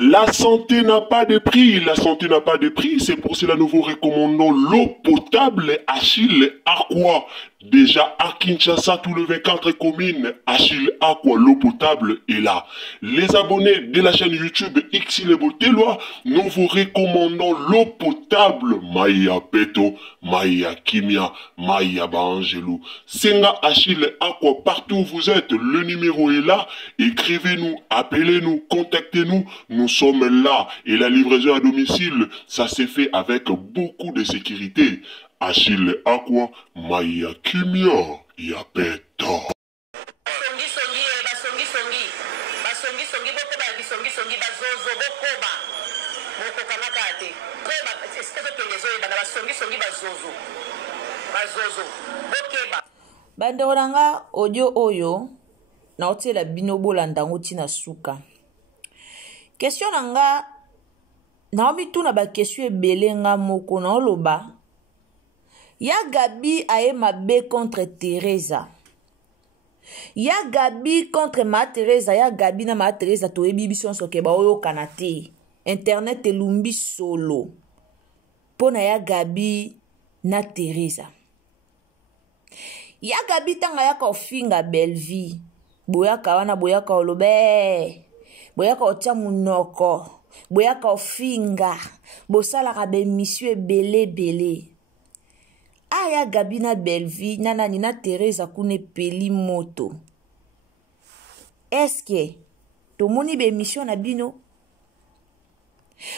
La santé n'a pas de prix, la santé n'a pas de prix, c'est pour cela nous vous recommandons l'eau potable Achille Aqua. Déjà à Kinshasa, tous les 24 communes, Achille Aqua, l'eau potable est là. Les abonnés de la chaîne YouTube Xile Botelwa, nous vous recommandons l'eau potable Maya Peto, Maya Kimia, Maya Bangelou. Senga Achille Aqua, partout où vous êtes, le numéro est là. Écrivez-nous, appelez-nous, contactez-nous. Nous sommes là. Et la livraison à domicile, ça s'est fait avec beaucoup de sécurité. Achille Aqua, Maya Kimia, Yapeto. Bandeko nanga audio oyo na otela bino bolanda ngo tina suka. Question nanga na omituna ba question ebele nga moko na oloba. Ya Gabi aye mabe contre Teresa. Ya Gabi contre ma Teresa. Ya Gabi na ma Teresa to ebi biso soke ba oyo kanate. Internet elumbi solo. Pona ya Gabi na Teresa. Ya Gabi tanga ya ka ofinga Belleville. Boyaka wana boyaka olobe. Boyaka otia munoko. Boyaka ofinga. Bosala ka be monsieur bele. Aya Gabi na Belleville nana nina Teresa kune peli moto. Eske tomoni be mission na bino?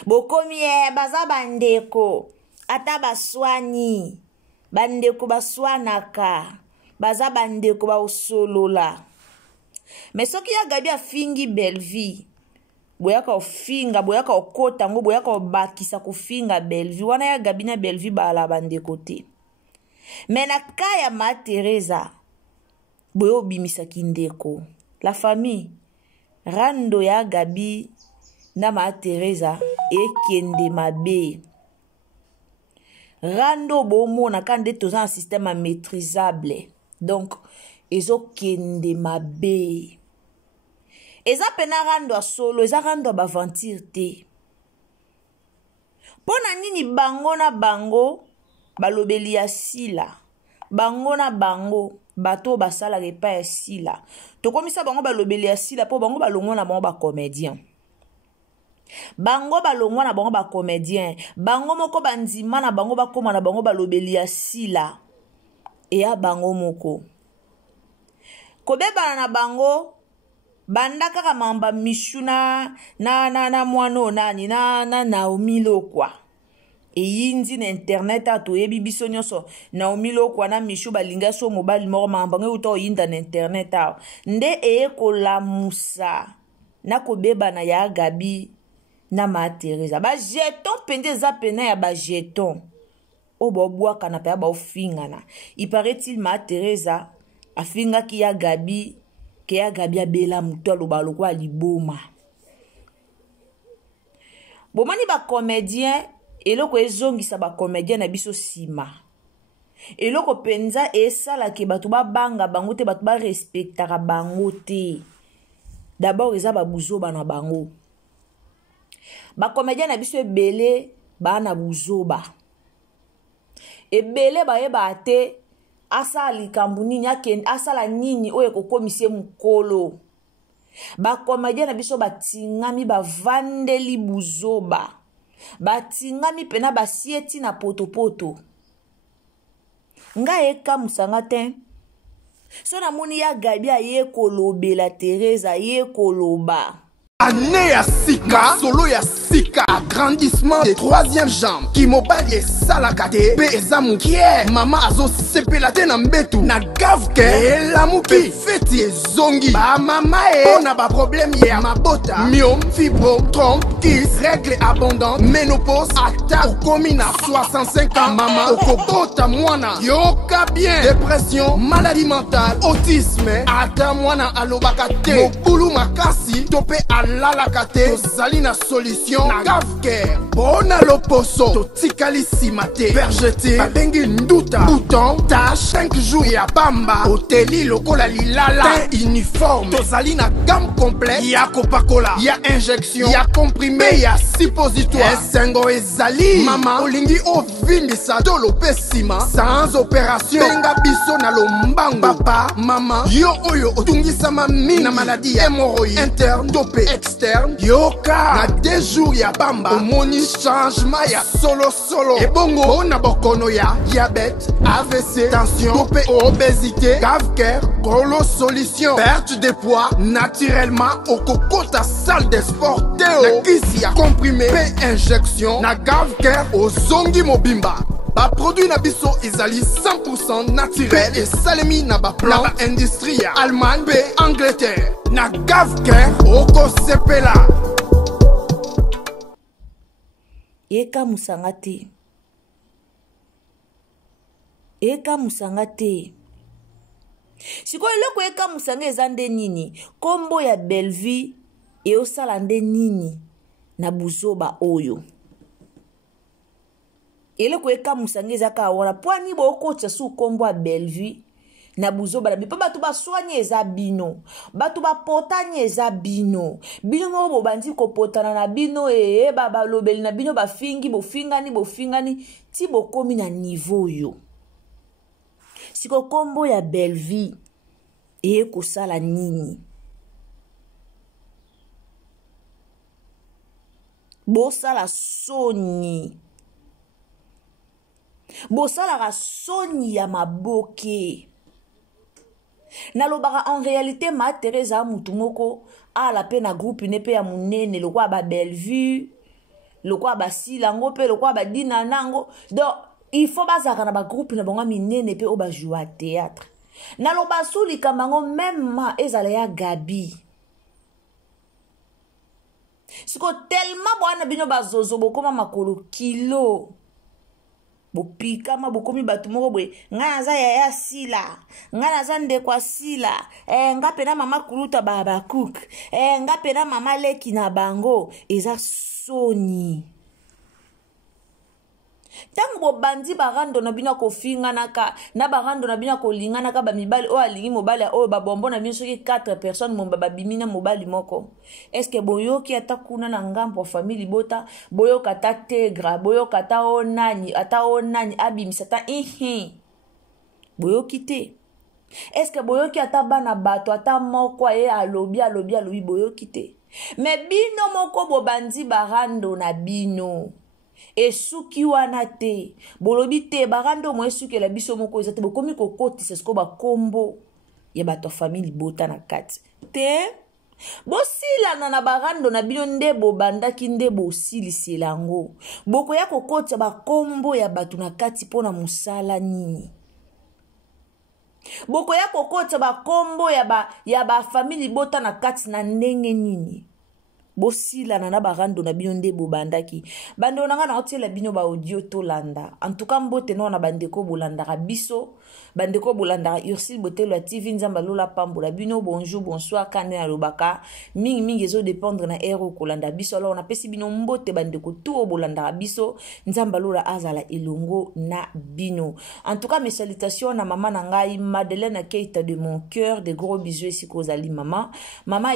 Bokomie baza bandeko ata baswani bandeko baswanaka baza bandeko ba osolola. Mais soki ya Gabi afingi Belleville boyaka ofinga boyaka okota ngo boyaka obakisa kofinga Belleville wana ya Gabi na Belleville bala bandeko te. Mais na kaya ma Teresa boyo bimisa kindeko la famille rando ya Gabi na ma Teresa ekende mabe rando bomo na kande toza un système maîtrisable donc ezo kende mabe eza pena rando a solo eza rando ba aventure te pona nini bango na bango balobeli ya sila bango na bango bato basala repa ya sila tokomisa bango balobeli ya sila po bango balongo na bango ba comédien bango balongo na bango ba comédien bango moko bandima na bango bakoma na bango balobeli ya sila eya bango moko kobebana na bango banda kaka mamba mishuna na mwano nani na Naomi Lokwa eyindi na internet ato yebi biso nyonso Naomi Lokwa na mishu balinga so mobile moko mamba nge uta oyinda na internet awo nde ekolamusa na kobebana ya Gabi na ma Teresa ba jeton pende za pena ya ba jeton obobwaka na pa ba ofingana il ma Teresa afinga ki ya Gabi ke ya Gabi abela muto aloba lokwa liboma bomani ba comédien eloko ezongisa ba comédien na biso sima eloko penza esala ke bato ba banga bango te bato ba respectaka bango te d'abord eza ba buzoba na bango ba comédien na biso ebele ba na buzoba ebele ba yeba te asala likambu nini asala nini oyo kokomisie mukolo ba comédien na biso batingami bavandeli buzoba batingami pena basieti na potopoto nga eka musanga te so na moni ya Gabi aye kolobela Teresa ye koloba année ya sika solo ya sika agrandissement des troisième jambe kimobali esalaka te mpe eza mokie mama azosepela te na mbetu na gavke elamuki feti ezongi bamama mpo na baproblème ya mabota myome fibro trompe kis règle abondante ménopause ata okomi na 65 ans mama okobota mwana yoka bien dépression maladie mentale autisme ata mwana alobaka te mobulu motu makasi to mpe alalaka te tozali na solution na gavcare mpona loposo totikali nsima te vergete babengi nduta bouton tache 5 jours ya bamba oteli lokola lilala te uniforme tozali na gamme complète ya kopakola ya injection ya comprime ya suppositoire esengo ezali mama olingi ovindisa tolo mpe nsima sans opération benga biso na lombangu papa mama yo oyo otungisama mingi na maladi ya hémorroïde interne to mpe externe yoka na 2 jours ya bamba omoni changement ya solosolo ebongo mpona bokono ya diabète AVC tension to mpe obésité gavcare kolo solution perte de poids naturellement okokota salle de sport te na kisi ya comprimé mpe injection na gavcare ozongi mobimba baproduit na biso ezali 100% naturel esalemi na baplan na baindustrie ya Allemagne mpe Angleterre na gavcare okosepela ekamusanga te ekamusanga te sikoyo eloko ekamusanga eza nde nini kombo ya Bellevue eosala nde nini na buzoba oyo eloko ekamusanga eza kaka wana po ani bokotisa su kombo ya Bellevue na buzoba na bipo bato baswani eza bino bato bapotani eza bino bino moko bobandi kopotana na bino balobeli na bino bafingi bofingani ti bokomi na niveau oyo siko kombo ya Bellevue ekosala nini bosala soni bosalaka soni ya maboke nalobaka en réalité ma Teresa mutu moko ala pe na groupe ne pe ya munene lokwa ba Bellevue lokwa ba silango pe lokwa ba dina nango donc il faut bazaka na ba groupe na bango minene pe o ba jouer théâtre naloba suli kamango même ma ezala ya Gabi siko tellement bwana bino bazozo bokoma makolo kilo bopikama bokomi bato moko boye nga naza yaya sila nga naza ndekwa sila nga pena mama kuluta babakuk nga pena mama leki na bango eza soni tango bobandi barando na bino kofinganaka na barando na bino kolinganaka bamibali oyo alingi mobali oyo babombo na bino soki 4 personnes momba babimi na mobali moko eske boyoki ata kuna na ngambo ya famille bota boyoka ata tegra boyoka ata onani abimisa ata boyoki te eske boyoki ata bana bato ata moko alobi boyoki te me bino moko bobandi barando na bino esuki wana te bolobi te barando mo esukela biso moko eza te bokomi kokotisa siko bakombo ya bato ya famille bota na kati te bosilana na barando na bino nde bobandaki nde bosilisela yango bokoya kokotisa bakombo ya bato na kati mpona mosala nini bokoya kokotisa bakombo ya bafamili bota na kati na ndenge nini bosilana na barando na bino nde bobandaki bando nanga na otiela bino ba audio to landa en tout cas mbote no na bandeko bolandaka biso bandeko bolandaka Ursule Botelo ya TV nzamba lola pambola bino bonjour bonsoir kane na lobaka mingi ezo dépendre na ero kolanda biso alors on apesi bino mbote bandeko tout bolandaka biso nzamba lola azala elongo na bino en tout cas mes salutations na maman na ngai Madeleine Keita de mon cœur de gros bisous ici kozali maman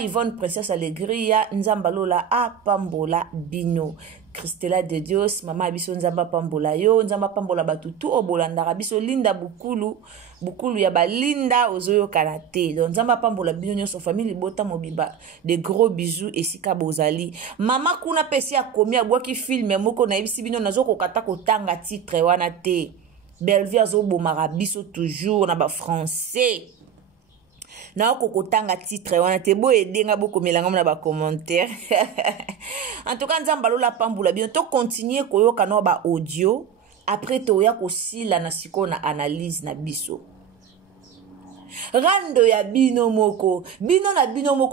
Yvonne Princesse Allegria nzamba lola a pambola bino Christella de Dios mama biso nzamba pambola yo nzamba pambola batutu obolandaka biso linda bukulu ya balinda ozoyo kanate donc nzamba pambola bino nyonso famille bota mobiba de gros bisous esika bozali mama kuna pesi akomi abwaki film moko na yebisi bino nazokokata kotanga titre wana te Bellevue azobomaka biso toujours na ba français na kokotanga titre wana te bo edenga bokomelanga na ba commentaire en tout cas nzamba lola pambula bien to continuer koyoka na ba audio après to ya kosila na siko na analyse na biso rando ya bino moko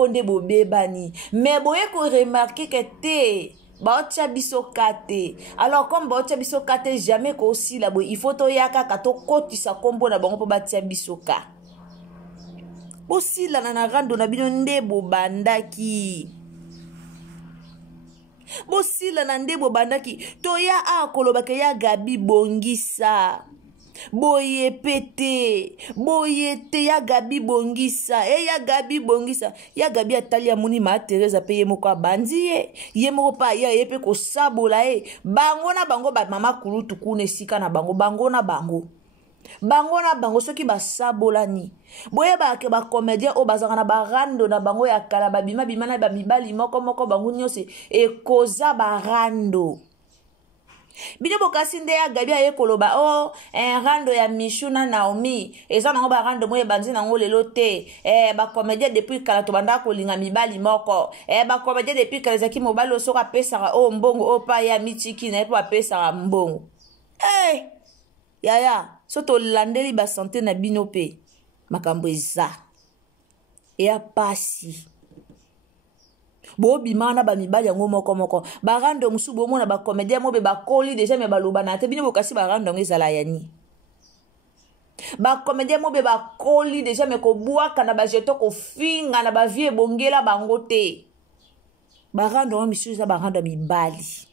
nde bobebani mais boye ko remarquer que te baotia biso kate alors comme baotia biso kate jamais ko osila boye il faut to yaka ka to kotisa kombo na bango po batia biso ka bosila na rando na bino nde bobandaki. Bosila na nde bobandaki. Toya akoloba ke ya Gabi bongisa. Boye pete. Boye te ya Gabi bongisa. Ya Gabi bongisa. Ya Gabi atali ya moni ma Teresa pe ye moko abandi ye. Ye moko pa ya ye pe ko sabola ye. Bango na bango ba mama kulutu kune sika na bango. Bango na bango. Bango na bango soki basabola ni. Boye ba ke ba comédien o bazanga na barando na bango ya kala babima bima na ba mibali moko bango nyose e koza barando. Bino bokasi nde ya Gabi aye koloba rando ya Michou na Naomi eza nango barando moye banzi nango lelo te ba comédien depuis kala to banda kolinga mibali moko ba comédien depuis kala zaki mobali osoka pesaka mbongo pa ya michiki na po apesaka mbongo yaya soto landeli ba santé na bino pe makambo eza ya pasi bobi mana ba mibali yango moko barando musu bomo na ba comédien mo be ba koli déjà me baloba na te bino bokasi barando ngezala yani ba comédien mo be ba koli déjà me ko buaka na ba jeto ko finga na ba vie bongela bango te barando mo misu za barando mibali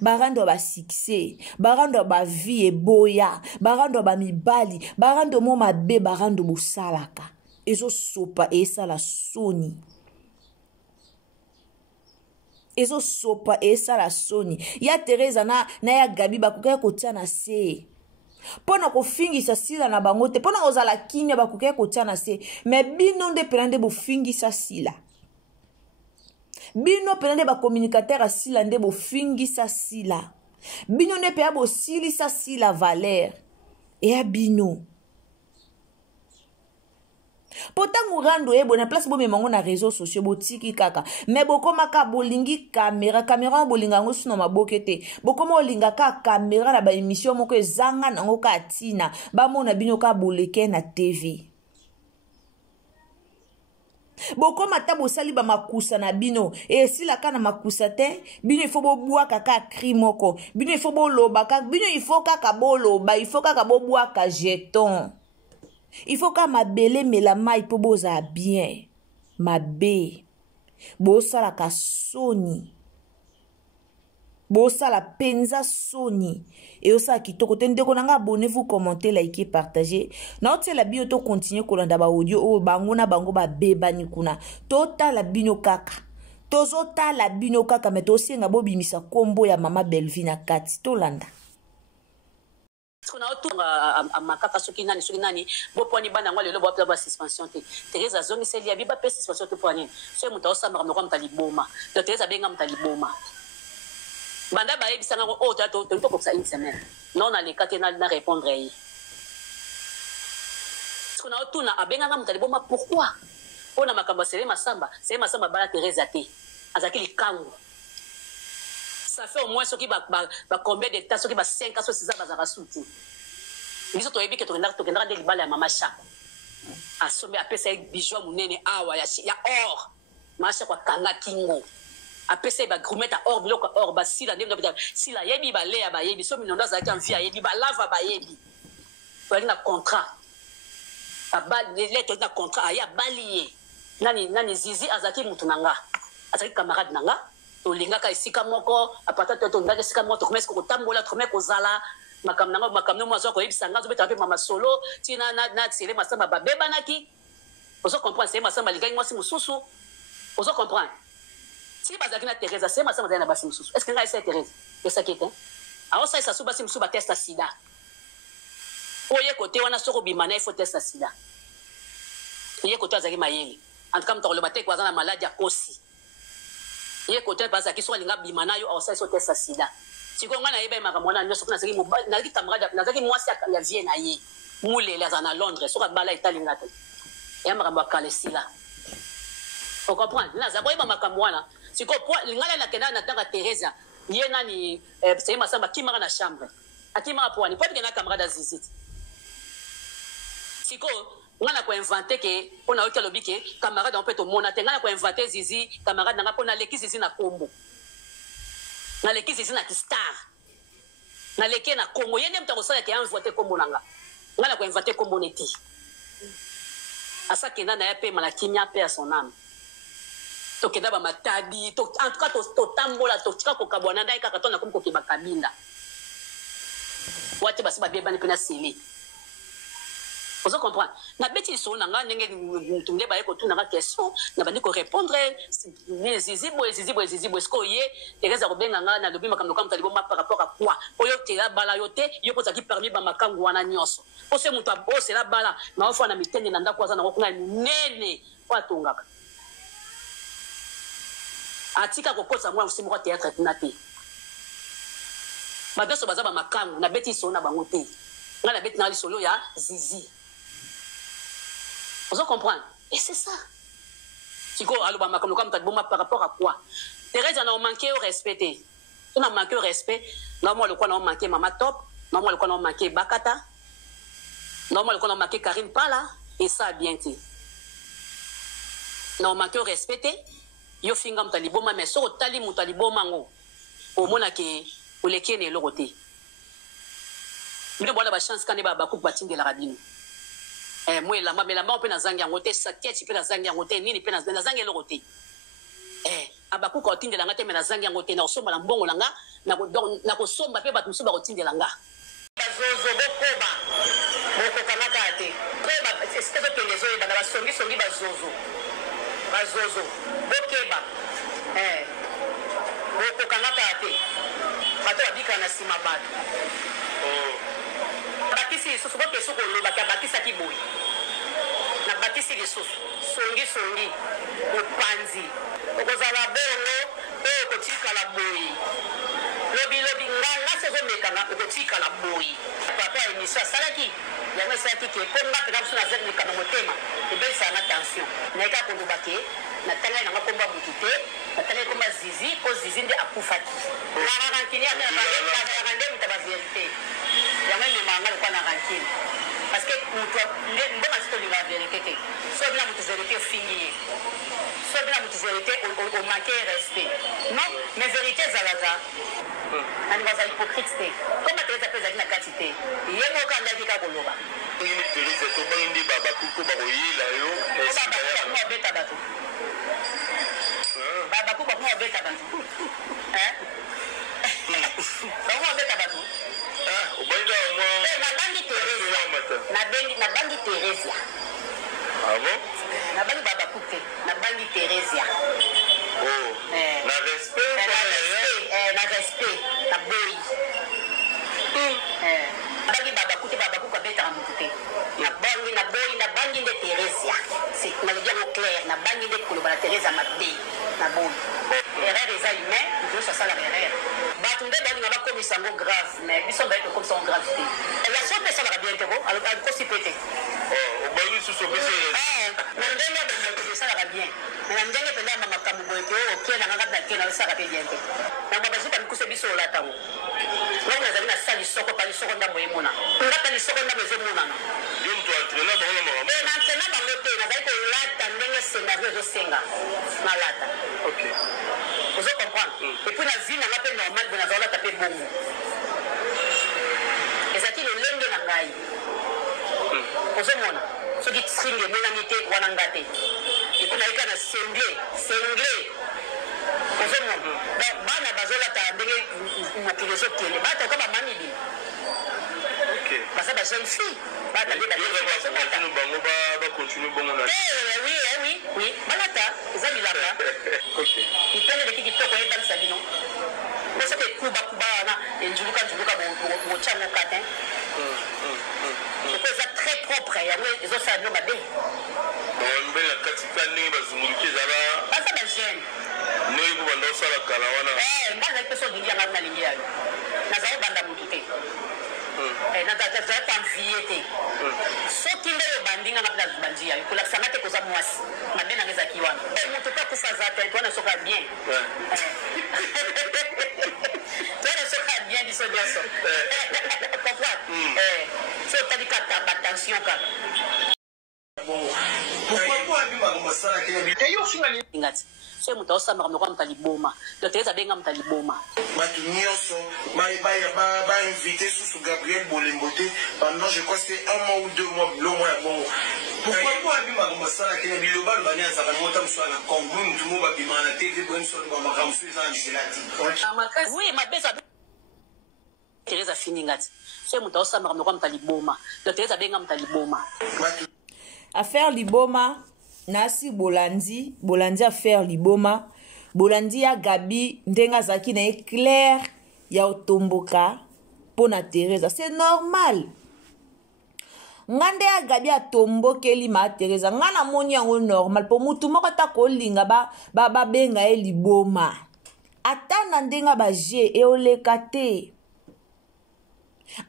barando ba succès barando ba vie boya barando ba mibali barando mo mabe barando bosalaka ezo sopa esala soni ezo sopa esala soni ya Teresa na ya Gabi bakuka kotia na se pona kofingisa sila na bango te pona kozala kimia bakuka kotia na se me bino nde pelande bofingisa sila bino pelande ba communicateur asila nde bofingisa sila bino nde pe abosilisa sila valeur ya bino Potangu rando ebo na place bo memango na réseaux sociaux botiki kaka mais bokoma ka bolingi caméra bolinga ngo sino mabokete bokoma olinga ka caméra na ba émission moko ezanga nango ka tina ba mona bino ka boleke na TV bokoma ta bosali ba makusa na bino sila ka na makusa te bino ifo bo bua kaka cri moko bino ifo bo loba ka bino ifo kaka boloba ifo kaka bo bua ka jeton. Il faut que ma belle me la maille pour boza bien. Ma bé. Bosa la ka soni. Bosa la penza soni. Et osa ki toko tende konanga abonnez-vous, commentez, likez, partagez. Na ote la bio to continue kolanda ba audio o bango na bango ba beba ni kuna. Tota la bino kaka. Tozota la bino kaka meto osenga bo bimisa kombo ya mama Belvina Kati to landa. On a autour à makaka soki nani boponi bana ngwa lelo bopela ba suspension te Teresa zongi seli abi ba pe suspension te poni so muta osamba ngwa mtaliboma to Teresa benga mtaliboma banda ba yebisa ngo to ko sa une semaine non na le kate na répondre yi on a autour na abenga mtaliboma pourquoi ona makamba sele masamba bala Teresa te azaki likango. Ça fait au moins ce qui va combien de temps, ce qui va 5 ans, 6 ans, ça va soutenir. Nous sommes tous les gens qui ont des balles à maman chaque. À sommet, après ça, bijou, mon nene, awa, ya or. Macha kwa kanga kingo. Après ça, il va grummer à or, bloc or, ba si la dem si la yebi ba le ba yebi, so minonda za ki en vie yebi ba lava ba yebi. Pour na contrat. Ba bal les lettres na contrat ya balié. Nani zizi azaki mutunanga. Azaki camarade nanga. Olingaka esika moko apata to ndaka esika moko to ko tambola to meko zala makamna mo azo ko yebisanga zo beta pe mama solo tina na tsele masamba ba bebanaki ozo comprendre c'est masamba ligai moi si mususu ozo comprendre si bazaki na Teresa c'est masamba na basi mususu est-ce que nga esa Teresa c'est ça qui est alors ça ça suba si musuba testa sida oye côté wana soko bimana il faut testa sida oye côté azaki mayeli en tout cas mtolo batek wazana maladie ya kosi. Ye côté parce que soit linga bimana yo ça so test sida siko ngana yeba makamona nyo sokuna saki na ki camarade na saki mwasi ya vie na ye mule la na Londres so ka bala italinga te ya makambo kale sila on comprend na za boyeba makamwana siko lingala na kenda na tanga Teresa ye nani c'est masamba kimara na chambre akimara poani pas que na camarade zizit siko ngana ko inventer que on a autre lobby que camarade on peut to mona te ngana ko inventer zizi camarade nga pona leki zizi na kombo na leki zizi na star na leki na kombo yende mtako sala ke inventer kombo nanga ngana ko inventer kombo neti asa kenda na ye pe malakimia pe à son âme tokenda ba matadi en tout cas totambola totika kokabwana ndai kaka tona komi kokeba kabinda wate basi babebani pe na sele vous comprenez na beti so na nga ndenge tumde ba eko tuna ka question na bandi ko répondre zizibo esko ye ereza kobenga nga na lobi makambo comme talibo par rapport à quoi oyo tela bala yote yo ko taki parmi ba makangu wana nyonso po se mutu abose la bala na ofo na mitende na ndako azana ko nene kwa tongaka atika kokosa mwa usimu kwa théâtre tina te babeso baza ba makangu na beti so na bango te nga na beti na lisolo ya zizi. Vous comprenez? Et c'est ça. Tiko alobama comme par rapport à quoi? Thérèse en a manqué au respect. On a manqué au respect. Normalement le quoi on a manqué Mama Top, normalement le quoi on a manqué Bakata. Normalement le quoi on a manqué Karine Pala et ça bien été. On a manqué au respect. Yo finga mtaliboma mais so tali mutaliboma ngo. Au mona ke olekene loroté. Mine bola ba chance kane ba baku batinde la rabine. Moi la mais la mort pe na zangi ngote saketi pe na zangi ngote nini pe na zangi loroté. Abaku ko tinde la ngate me na zangi ngote na osomba na mbongo langa na ko somba pe batu musuba ko tinde langa. Bazozo bokoba. Boko kanaka ate. Ba c'est que les autres dans la songi bazozo. Bazozo bokeba. Boko kanaka ate. Bato abika na sima batu. Bakisi lisusu bopesu koloba ka bakisa kiboyi na bakisi lisusu songi opanzi okozala bongo oyo kotikala boyi lobi nganga sezomekanga okotikala boyi papa émission asalaki yango esalaki ke mpo nga pena biso nazamekana motema ebelisa na tension nayeka koloba ke natangai nanga komba butu te natangai komba zizi po zizi nde akufaki narankini yakaa nde muta bavérité yango ememanga lokwa na rankine parce que mbonga si tolinga vérité te so bina mutu vérité ofingi ye so bina mutu vérité omanke respect non mais vérité ezalaka nani baza hypocrite te koma teresa mpe ezali na kati te ye moko andaki ka koloba teresa tobangi nde babakuko bakoyela yo babeta bato babaku bakoma babeta bato bakoma babeta bato nabangi Teresia. Ah bon? Nabangi babaku te, nabangi Teresia. Oh. Na respect, na respect, na boy. Nabangi babaku te, babaku ka beta mutu te. Nabangi de Teresia. C'est na le dire au clair, nabangi de koloba Teresa mabé, na boy. Erreur eza humain, nous ça la erreur. Batunde bani ngaba comme sango grave, mais biso ba être comme ça en gravité. Et la seule personne la bien te ko, alors ko si pété. Oh, bali sous sopese. Ndenge ba ça la bien. Mais ndenge penda mama kamugo ete o kena ngaka na kena ça la bien te. Na ba bazuka nkusa biso la tango. Ngo na zali na sali soko pa soko ndambo yemona. Ngaka li soko ndambo yemona. Yo mtu atrena ba ngoma mama. Na tena ba ngote na zai ko lata ndenge scénario zo senga. Na lata. OK. Vous comprenez? Et puis la vie n'a pas normal de la taper bon. Et ça qui le lende na ngai. Vous comprenez? Ce qui tringue mon amité wanangate. Et puis la ikana senglé. Vous comprenez? Donc bana bazola ta ndenge mokiloso kele. Ba ta kama manidi. OK. Parce que la jeune fille ba ta ba continue bango ba continue bongo na. Oui. Malata, ça dit là. OK. Il peut le qui toko dans sa vie non. Mais ça fait kuba na njuluka bo chango katin. C'est ça très propre ya les autres ça no mabe. Bon mbele katika ni bazunguluke zala. Basa ba jeune. Noi ko bando sala kala wana. Ngaza peso dingia ngana lingia. Na za banda mutute. Na tata za tanfiete. Soki ndelo bandinga na place bandia. Kula sanate ko za mwasi. Mabena ngeza kiwana. Mutu pa kufa za tete wana soka bien. Tena soka bien diso diaso. Comprends? So tadi kata attention kaka. Pourquoi abima ngoma sala ke yo ngati so muta osamba kama kwa mtaliboma do Teresa benga mtaliboma batu nyonso ba invité sous Gabriel Bolembote pendant je crois c'est 1 mois ou 2 mois le mois bon pourquoi pas bima comme ça que ne biloba le bania ça va monter sur la Congo tout le monde va bima na TV bonne sur le ba comme ça en oui ma besa Teresa fini ngati so muta osamba kama kwa mtaliboma do Teresa benga mtaliboma affaire liboma nasi bolandi affaire liboma bolandi ya Gabi ndenga zaki na clair ya otomboka pona Teresa c'est normal ngande ya Gabi atombokeli ma Teresa ngana moni yango normal po mutu moko ta kolinga ba benga liboma atana ndenga ba je e oleka te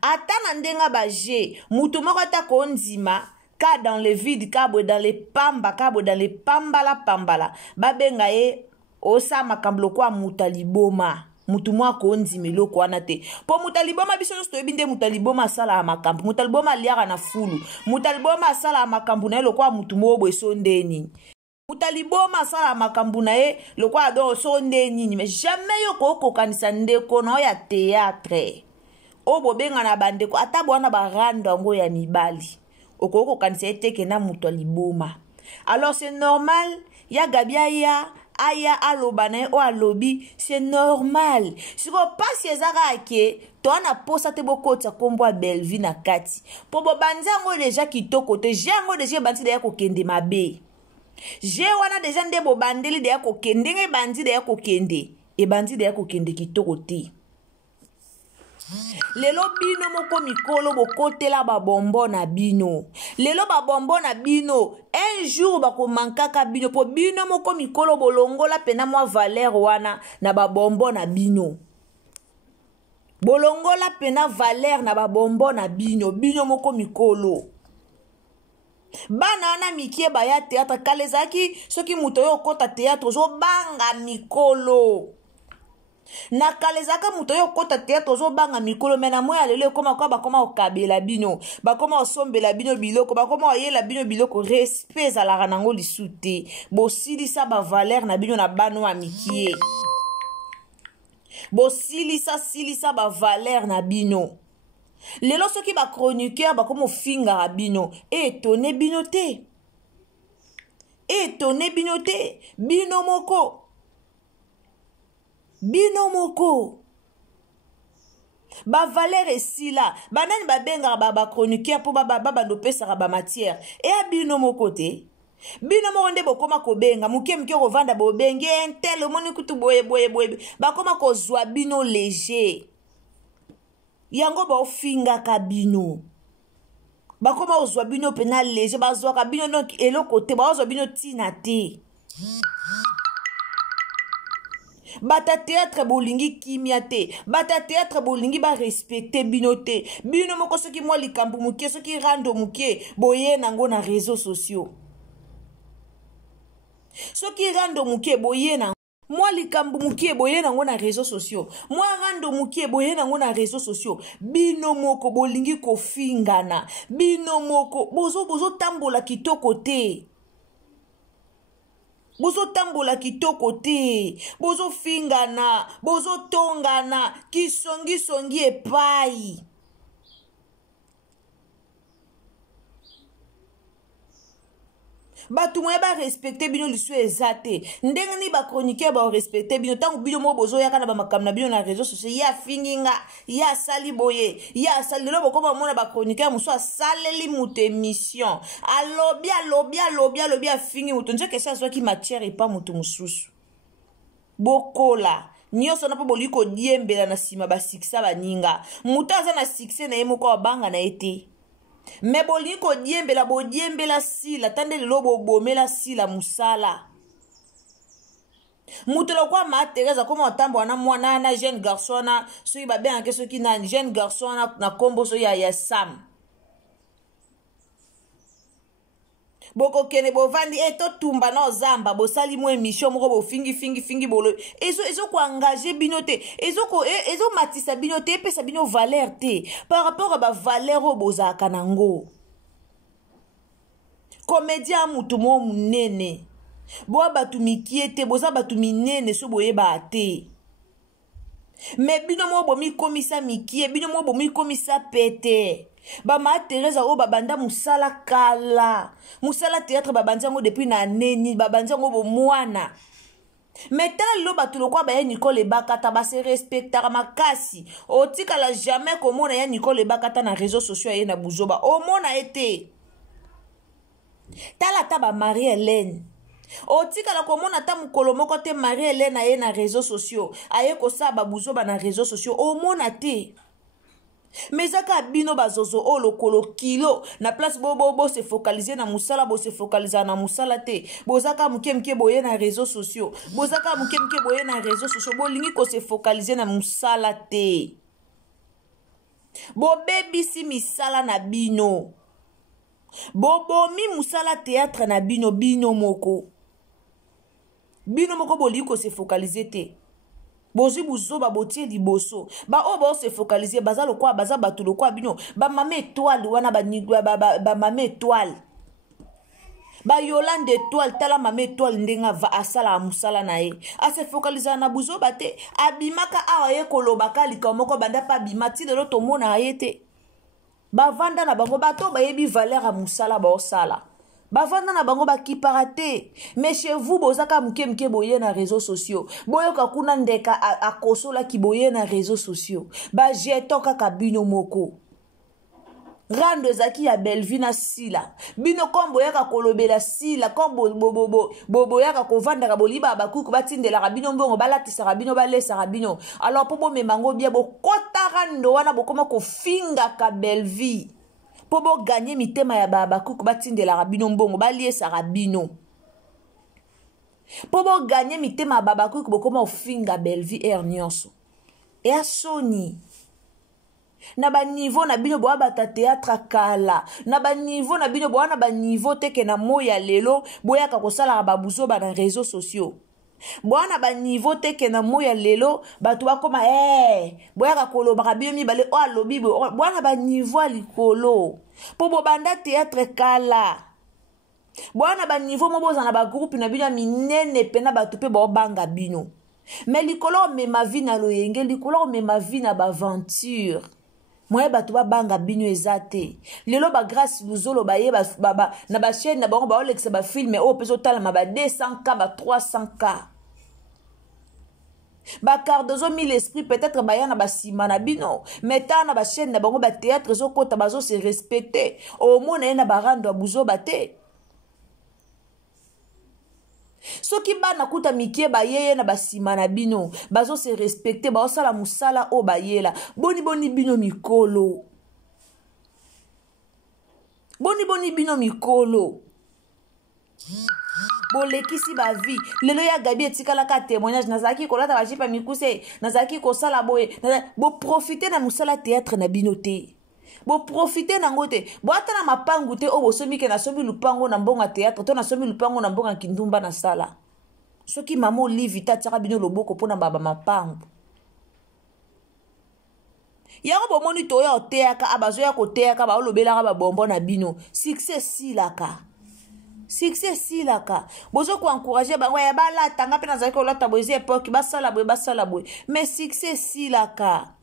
atana ndenga ba je mutu moko ta konzima ka dans le vide, ka dans les pamba, ka dans les pambala. Babenga e osa makambo kwa mutaliboma. Mutu mwa konzi meloko wana te. Po mutaliboma biso nyonso toyebi mutaliboma sala makambo. Mutaliboma liara na fulu. Mutaliboma sala makambo na lokwa mutu mobwe sondeni. Mutaliboma sala makambo na e lokwa do sondeni. Mais jamais yoko kokanisa ndeko na ya théâtre. Obo benga na bandeko atabo wana baranda ngo ya mibali. Okoko kanisa eteke na muto liboma. Alors c'est normal, ya Gabi aya alobana o alobi, c'est normal. Si ko pasi ezaka ke to ana posa te bokota kombo Belvi na kati. Po bo banza ngo deja kitoko te, jango deja banzi de ya kokende mabe. Je wana deja nde bo bandeli de ya kokende nge banzi de ya kokende. E banzi de ya kokende kitoko te. Lelo bino moko mikolo bokotela ba bombo na bino. Lelo ba bombo na bino. Un jour bako mankaka bino. Po bino moko mikolo bolongola pena mwa Valère wana na ba bombo na bino. Bolongola pena Valère na ba bombo na bino. Bino moko mikolo. Bana wana mikie baya théâtre kalezaki soki muto yo kota théâtre zo banga mikolo. Na kalezaka muto yo kota théâtre zo banga mikolo mena moya lelo koma kwa bakoma okabela bino bakoma osombela bino biloko bakoma oyela bino biloko respect za la ranango lisute bosilisa ba valeur na bino na bano wa mikie bosilisa ba valeur na bino lelo soki ba chroniqueur bakoma ofinga bino étonné bino te bino moko ba valeur esila banani babenga ba chroniqueur po ba ndopesa ba matière et a bino moko te bino moko nde bokoma kobenga muke kovanda bobenge tel moni kutu boye bakoma kozwa bino léger yango ba ofinga ka bino bakoma ozwa bino pena léger bazwa ka bino donc eloko te bazwa bino tina te bata théâtre bolingi kimia te bata théâtre bolingi ba respecter binote bino moko soki mwa likambu muke soki rando muke boye nango na réseaux sociaux soki rando muke boye na mwa likambu muke boye nango na réseaux sociaux mwa rando muke boye nango na réseaux sociaux bino moko bolingi kofingana bino moko bozo tambola kitoko te bozo tambola kitoko te bozo fingana bozo tongana kisongi epai batu mwe ba respecter bino lisu ezate ndenge ni ba chroniqueur ba respecter bino tangu bino mo bozo yaka na ba makam na bino na réseaux sociaux ya finginga ya sali boye ya sali lo bokoma mona ba chroniqueur muso saleli mutu émission alobi fingi mutu nje kesa so ki matière et pas mutu mususu bokola nyonso na po boliko diembela na sima ba siksa baninga mutu aza na sikse na yemo ko banga na ete me boliko diembela sila tande lelo bomela sila musala mutelo kwa ma Teresa koma otambo na mwana na jeune garçon na soki ba bien ke soki na jeune garçon na kombo so ya Sam boko kene bovandi eto tumba na zamba bosali mo émission moko bo fingi bolo ezo ko engager binote ezo matisa binote pesa bino valeur te par rapport à ba valeur oboza kanango comédien mutu mo munene boa batu mikie te boza batu minene so boyeba te me bino mo bomi komisa mikie bino mo bomi komisa pete bama Teresa o babanda musala kala musala théâtre babanzango depuis na neni babanzango bo mwana metala lo batu lokwa ba ya Nicole Bakata ba se respectara makasi otikala jamais komona ya Nicole Bakata na réseaux sociaux ye na buzoba o mona ete tala ta ba Marie-Hélène otikala komona ta mukolo moko te Marie-Hélène aye na réseaux sociaux aye kosa ba buzoba na réseaux sociaux o mona te mezaka bino bazozo o lokolo kilo na place bo se focaliser na musala bo se focaliser na musala te bozaka muke boye na réseaux sociaux bozaka muke boye na réseaux sociaux bo lingi ko se focaliser na musala te bo bebisi misala na bino bobomi musala théâtre na bino moko boli ko se focaliser te bozi buzoba botie liboso ba o bo se focaliser baza lokwa baza batu lokwa bino ba mame étoile wana ba nigwa ba mame étoile ba Yolande étoile tala mame étoile ndenga va asala musala na ye a se focaliser na buzoba te abimaka awa ye kolobaka likamoko banda pa bimati de loto mona ayete ba vanda na bango bato ba yebi valeur a musala ba osala bavanda na bango bakiparate mais chez vous bozaka muke boye na réseaux sociaux boyoka kuna ndeka akosola ki boye na réseaux sociaux ba jeto kaka bino moko rando zaki ya Belleville na sila bino kombo yaka kolobela sila kombo bobo yaka kovanda ka boliba bakuku batindela ka bino mbongo balatisa ka bino balesa ka bino alors po bo memango bia bo kota rando wana bokoma ko finga ka Belleville po bo gagner mitema ya bakuku batindela ka bino mbongo baliesa ka bino po bo gagner mitema ya bakuku bokoma ofinga Belleville air nyonso e a soni na ba niveau na bino boa bata théâtre kala na ba niveau na bino boa na ba niveau teke na moya lelo boyaka kosala ba buzo ba na réseaux sociaux boa na ba niveau teke na moya lelo batu bakoma boyaka koloba bino mibale o alobi boa na ba niveau likolo po bo banda théâtre kala boa na ba niveau mo boza na ba groupe na bino minene pena batu pe bo banga bino mais likolo me ma vie na loyenge likolo me ma vie na ba aventure moi batu ba banga bino ezate lelo ba grâce luzolo ba ye ba na ba chaîne na bango ba olexa ba film o peso tala ma ba 200k ba 300k ba cardozo mille esprit peut-être ba yana ba sima na bino mais ta na ba chaîne na bango ba théâtre zo kota bazo se respecter au mona na ba rando buzo bate soki bana kuta mikie ba yeye na basima na bino bazo se respecter ba osala musala o ba yela boni bino mikolo boni bino mikolo bolekisi ba vie lelo ya gabi etikala ka témoignage nazaki kolata ba jipa mikuse nazaki kosala boye bo profiter na musala théâtre na bino te bo profiter na ngote bo atana mapangu te o bosomi ke na somi lupango na mbonga théâtre to na somi lupango na mbonga kindumba na sala soki mama Olive tataka bino loboko pona baba mapangu yango bomoni to ya oteaka abazo ya koteaka ba olobelaka ba bombo na bino succès silaka bozo ko encourager bango ya bala tanga pe na zaki olata boze époque basala boye mais succès silaka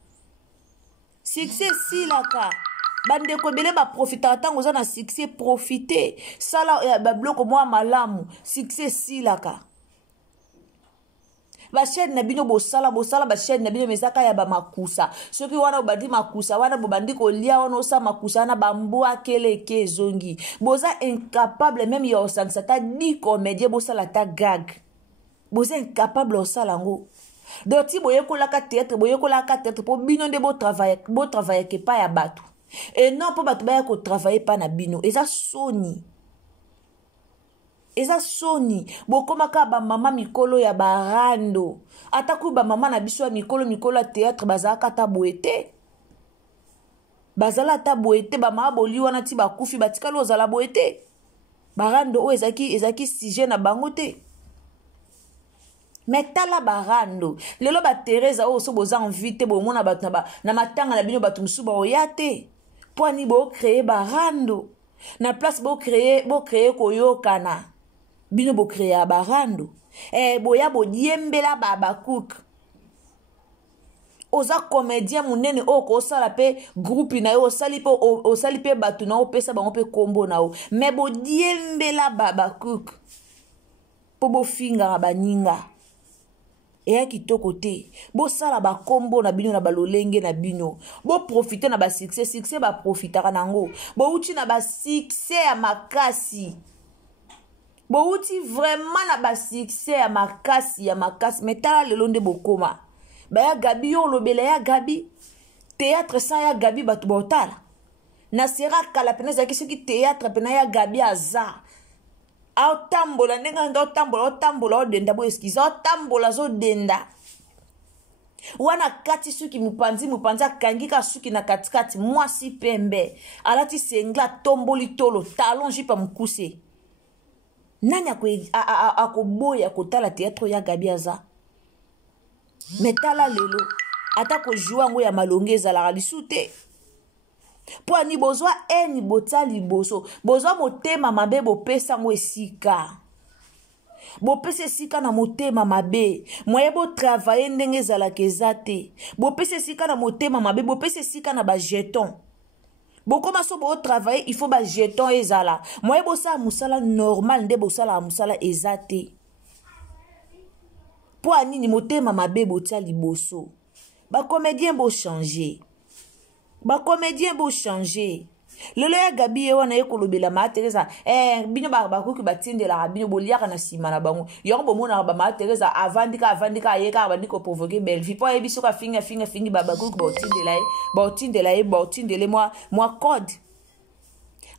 bande ko bele ba profiter tango za na succès profiter sala ba bloko moi malamu succès silaka ba chaîne na bino bosala ba chaîne na bino mezaka ya ba makusa soki wana obandi makusa wana bobandi ko lia wana osa makusa na bambwa keleke zongi boza incapable même yo osangisa ta 10 comédien bosala ta gag boza incapable osala ngo doti boyekolaka théâtre po bino nde bo travailler ke pa ya batu et non po batu baya ko travailler pa na bino eza soni bokomaka ba mama mikolo ya barando ataku ba mama na biso ya mikolo ya théâtre bazaka ta boete bazala ta boete ba mama boli wana ti bakufi batikalo ozala boete barando o ezaki sujet na bango te metala barando lelo ba Teresa o so boza invité bo mona batu na matanga na bino batu musuba oyate poani bo créer barando na place bo créer koyokana bino bo créer barando boya bo diembela baba cook oza comédien munene ko sala pe groupe na yo osali pe batu na opesa bango pe kombo na yo mais bo diembela baba cook po bo finga baninga eya kitoko te bo sala ba kombo na bino na balolenge na bino bo profiter na ba succès ba profitaka nango bo uti na ba succès ya makasi bo uti vraiment na ba succès ya makasi mais tala lelo nde bokoma baya Gabi yo lobela ya Gabi théâtre sans ya Gabi batu botala na sera kala pena za kisoki théâtre pena ya Gabi aza autambola nenga ndo tambola odenda bo eskiza autambola zo denda wana kati suki mupanzi akangika suki na katikati mwasi pembe alati sengla tomboli tolo talon jipa mukuse nani akoboya kotala théâtre ya Gabi aza metala lelo ata ko jouer ngo ya malonge ezalaka lisu te po ani bozwa eni botali boso bozwa motema mabe bopesa ngo esika bopesa esika na motema mabe moye bo travailler ndenge ezalaka eza te bopesa esika na motema mabe bopesa esika na ba jeton bokoma so bo travailler il faut ba jeton ezala moye bosala musala normal nde bosala musala eza te po anini motema mabe botia liboso ba comédien bo changer lelo ya Gabi wana ekolobela ma Teresa bino ba kuki batindela bino boliaka na sima na bango yongo bomona ba ma Teresa avandika ayeka bandiko provoquer belle vie po ebiso ka finga baba kuki botindele moi code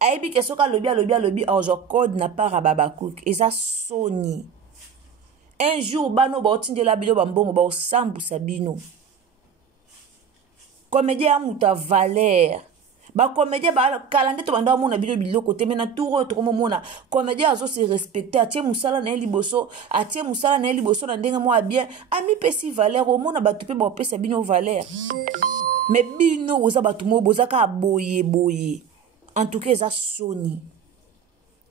aibi ke soka lobi ojo code na para baba kuki eza soni un jour bano botindela bino bambongo ba osambu sabino comédien ya muta valeur ba comédien ba kalande to banda mona bino biloko te mena touro to mona comédien azo se respecter atie musala na liboso na ndenge mo bien ami pesi valeur o mona batu pe ba pesa bino valeur mais bino oza batu mo bozaka boye en tout cas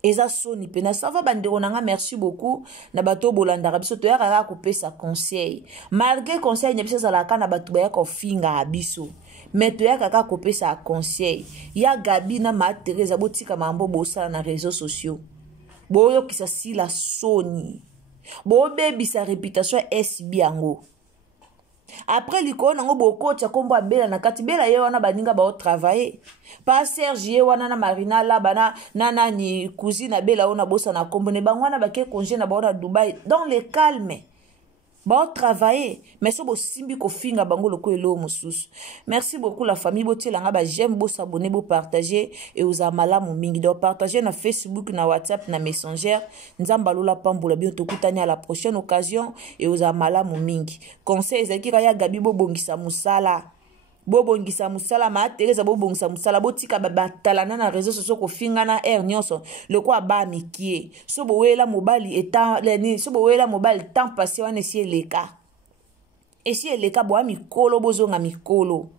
eza soni pena ça va bandero nanga merci beaucoup na bato bolandaka biso to yaka ko pesa conseil malgré conseil nyebisa za la kana bato ba yaka finga biso mais to yaka ko pesa conseil ya Gabi na ma Teresa botika mambo bosala na réseaux sociaux boyo kisa si la soni bo bebi sa réputation SB yango après liko nango boko tia kombo abela na kati bela ye wana baninga ba travailler pas Serge wana na Marina la bana nana ni cousine bela ona bosa na kombo ne bangwana ba ke congé na ba na Dubaï dans le calme ba travailler mais so bo simbi ko finga bango loko elo mususu. Merci beaucoup la famille botelanga ba j'aime bo s'abonner bo partager et oza malamu mingi do partager na Facebook na WhatsApp na Messenger nzamba lola pambola bien tokutani à la prochaine occasion et oza malamu mingi conseil ezakira ya Gabi bo bongisa musala ma Teresa bo bongisa musala botika batalana na réseaux sociaux ko fingana nyonso loko ba mikie so bo wela mobali etant leni so bo wela mobali temps passé wana esi eleka bo mikolo bozonga mikolo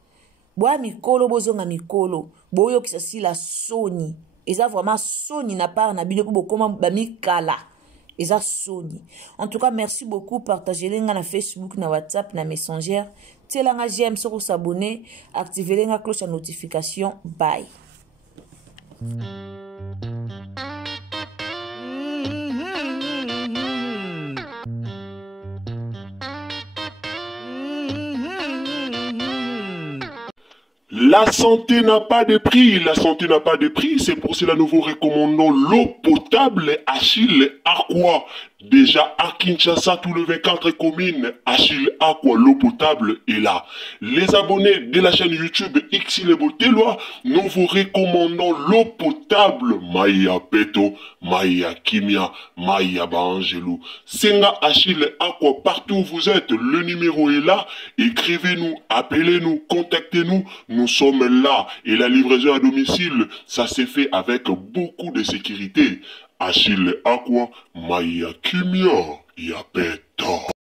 boyo kisa si la soni eza vraiment soni na part na bino ko koma ba mikala eza soni. En tout cas merci beaucoup, partagez les na Facebook na WhatsApp na Messenger telanga j'aime sur s'abonner, activer la cloche de notification. Bye. La santé n'a pas de prix, c'est pour cela nous vous recommandons l'eau potable Achille Aqua. Déjà à Kinshasa, tout le 24 communes, Achille Aqua, l'eau potable est là. Les abonnés de la chaîne YouTube Xile Boteloa, nous vous recommandons l'eau potable Maya Peto, Maya Kimia, Maya Bangelou. Senga Achille Aqua, partout où vous êtes, le numéro est là. Écrivez-nous, appelez-nous, contactez-nous. Nous sommes là et la livraison à domicile, ça s'est fait avec beaucoup de sécurité. Achille Aqua, Maya Kimia, Yapeta.